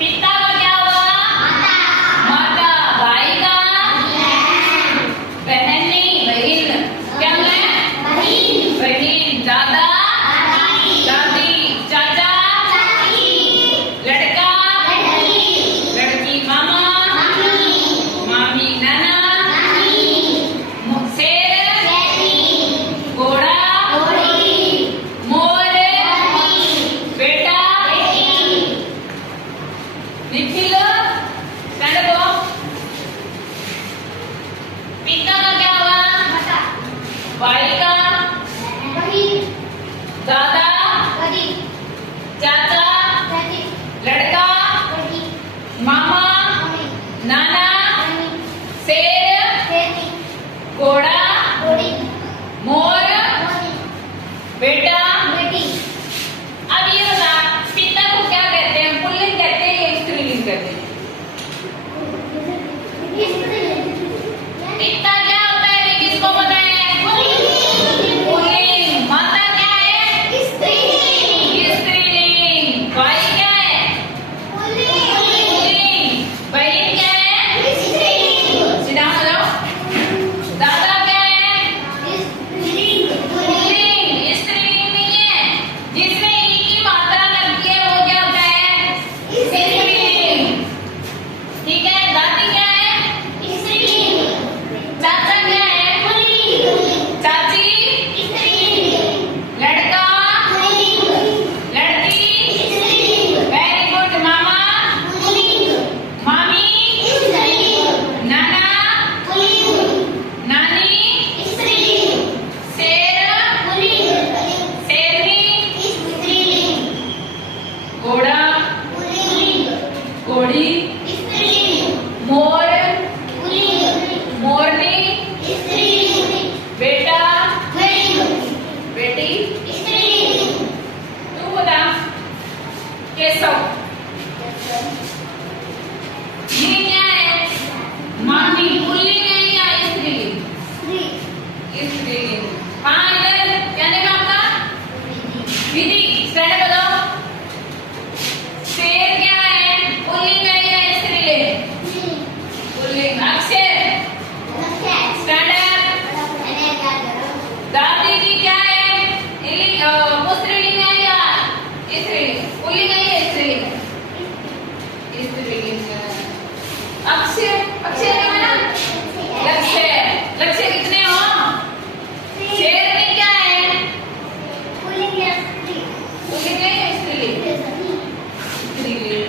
पिता का क्या हुआ? माता। भाई का? बहन नहीं, बहन। क्या है? बहन। दादा? दादी। चाचा? लड़का? लड़की। मामा? मामी। नाना? शेर? घोड़ा? मोर? बेटा? निखिल? Stand up. पिता का क्या हुआ? भाई का? दादा? चाचा? लड़का? मामा? नाना? शेर? घोड़ा? मोर? बेटा? अब ये बता, पिता को क्या कहते हैं? पुल्लिंग कहते हैं या स्त्रीलिंग कहते हैं? पिता क्या होता है? ये किसको पता है? पुल्लिंग। माता क्या है? स्त्रीलिंग। भाई क्या है? पुल्लिंग। बहन क्या है? सीधा हो जाओ। दादा क्या है? पुल्लिंग। स्त्रीलिंग नहीं है। जिसमें ई की मात्रा लगती है वो क्या होता है? स्त्रीलिंग। ठीक है। दादी क्या है? चाचा क्या है? चाची? लड़का? लड़की? Very good. मामा? मामी? नाना? नानी? शेर? शेरनी? घोड़ा? घोड़ी? मोर? मोरनी? बेटा? बेटी? तू बता। केशव? नीन्या?